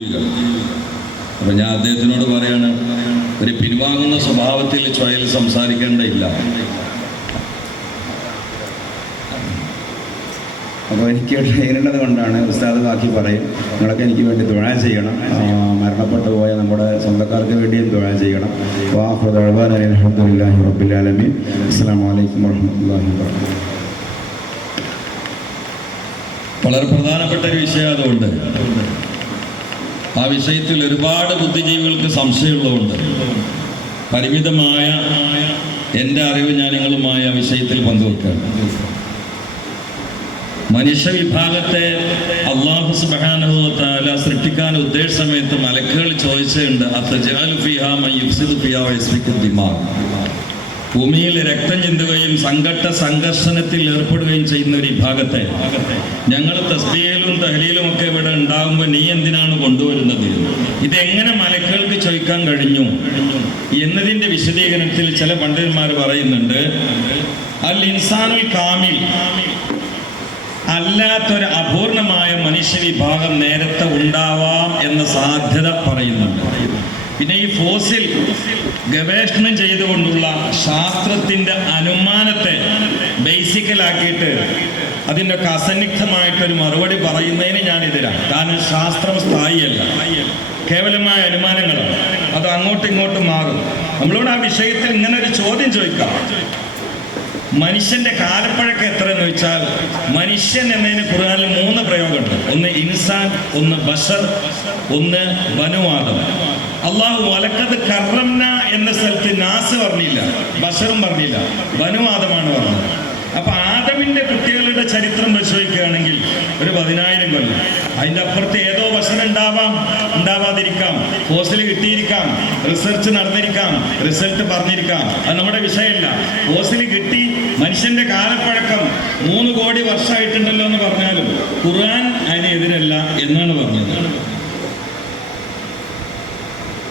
അപ്പം ഞാൻ അദ്ദേഹത്തിനോട് പറയാണ്, ഒരു പിൻവാങ്ങുന്ന സ്വഭാവത്തിൽ ചൊയൽ സംസാരിക്കേണ്ടയില്ല. അപ്പോൾ എനിക്ക് ട്രെയിനുള്ളത് കൊണ്ടാണ് ഉസ്താദ് ബാക്കി പറയും. നിങ്ങളൊക്കെ എനിക്ക് വേണ്ടി ദുആ ചെയ്യണം. മരണപ്പെട്ടു പോയ നമ്മുടെ സ്വന്തക്കാർക്ക് വേണ്ടിയും ദുആ ചെയ്യണം. അൽഹംദുലില്ലാഹി റബ്ബിൽ ആലമീൻ. അസ്സലാമു അലൈക്കും വറഹ്മത്തുള്ളാഹി വബറകാതുഹു. വളരെ പ്രധാനപ്പെട്ട ഒരു വിഷയം അതുകൊണ്ട് ആ വിഷയത്തിൽ ഒരുപാട് ബുദ്ധിജീവികൾക്ക് സംശയമുള്ളതുകൊണ്ട് പരിമിതമായ എൻ്റെ അറിവ് ഞാൻ നിങ്ങളുമായ വിഷയത്തിൽ പങ്കുവെക്കുകയാണ്. മനുഷ്യവിഭാഗത്തെ അല്ലാഹു സുബ്ഹാനഹു വ തആല സൃഷ്ടിക്കാൻ ഉദ്ദേശിച്ച സമയത്ത് മലക്കുകൾ ചോദിച്ചിട്ടുണ്ട്, അത്തജഅലു ഫീഹാ മൻ യുഫ്സിദു ഫീഹാ വയസ്ഫിക്കു ദിമാ, ഭൂമിയിൽ രക്തം ചിന്തുകയും സംഘർഷണത്തിൽ ഏർപ്പെടുകയും ചെയ്യുന്ന ഒരു വിഭാഗത്തെ ഞങ്ങൾ തസ്ബീഹിലും തഹ്ലീലും ഒക്കെ ഇവിടെ ഉണ്ടാകുമ്പോൾ നീ എന്തിനാണ് കൊണ്ടുവരുന്നത്? ഇതെങ്ങനെ മലക്കുകൾക്ക് ചോദിക്കാൻ കഴിഞ്ഞു എന്നതിൻ്റെ വിശദീകരണത്തിൽ ചില പണ്ഡിതന്മാർ പറയുന്നുണ്ട്, അൽ ഇൻസാനുൽ കാമിൽ അല്ലാത്തൊരു അപൂർണമായ മനുഷ്യവിഭാഗം നേരത്തെ ഉണ്ടാവാം എന്ന സാധ്യത പറയുന്നുണ്ട്. പിന്നെ ഈ ഫോസിൽ ഗവേഷണം ചെയ്തുകൊണ്ടുള്ള ശാസ്ത്രത്തിൻ്റെ അനുമാനത്തെ ബേസിക്കലാക്കിയിട്ട് അതിൻ്റെ ഒക്കെ അസന്നിഗ്ധമായിട്ടൊരു മറുപടി പറയുന്നതിന് ഞാനെതിരാണ്. കാരണം ശാസ്ത്രം സ്ഥായിയല്ല, കേവലമായ അനുമാനങ്ങളാണ്. അത് അങ്ങോട്ടും ഇങ്ങോട്ടും മാറും. നമ്മളോട് ആ വിഷയത്തിൽ ഇങ്ങനെ ഒരു ചോദ്യം ചോദിക്കാം, മനുഷ്യന്റെ കാലപ്പഴക്കം എത്ര എന്ന് വെച്ചാൽ, മനുഷ്യൻ എന്നതിന് ഖുർആനിൽ 3 പ്രയോഗമുണ്ട്. ഒന്ന് ഇൻസാൻ, ഒന്ന് ബഷർ, ഒന്ന് ബനുവാദം. അള്ളാഹു വലക്കത് കറംന എന്ന സ്ഥലത്ത് നാസ് പറഞ്ഞില്ല, ബഷറും പറഞ്ഞില്ല, ബനുവാദമാണ് പറഞ്ഞത്. അപ്പൊ ആദമിന്റെ കുട്ടികളുടെ ചരിത്രം പരിശോധിക്കുകയാണെങ്കിൽ ഒരു 10,000 കൊല്ലം. അതിൻ്റെ അപ്പുറത്ത് ഏതോ ബഷർ ഉണ്ടാവാം, ഉണ്ടാവാതിരിക്കാം, ഫോസിൽ കിട്ടിയിരിക്കാം, റിസർച്ച് നടന്നിരിക്കാം, റിസൾട്ട് പറഞ്ഞിരിക്കാം. അത് നമ്മുടെ വിഷയമല്ല. ഫോസിൽ കിട്ടി, മനുഷ്യന്റെ കാലപ്പഴക്കം 3 കോടി വർഷമായിട്ടുണ്ടല്ലോ എന്ന് പറഞ്ഞാലും ഖുർആൻ അതിനെതിരല്ല എന്നാണ് പറഞ്ഞത്.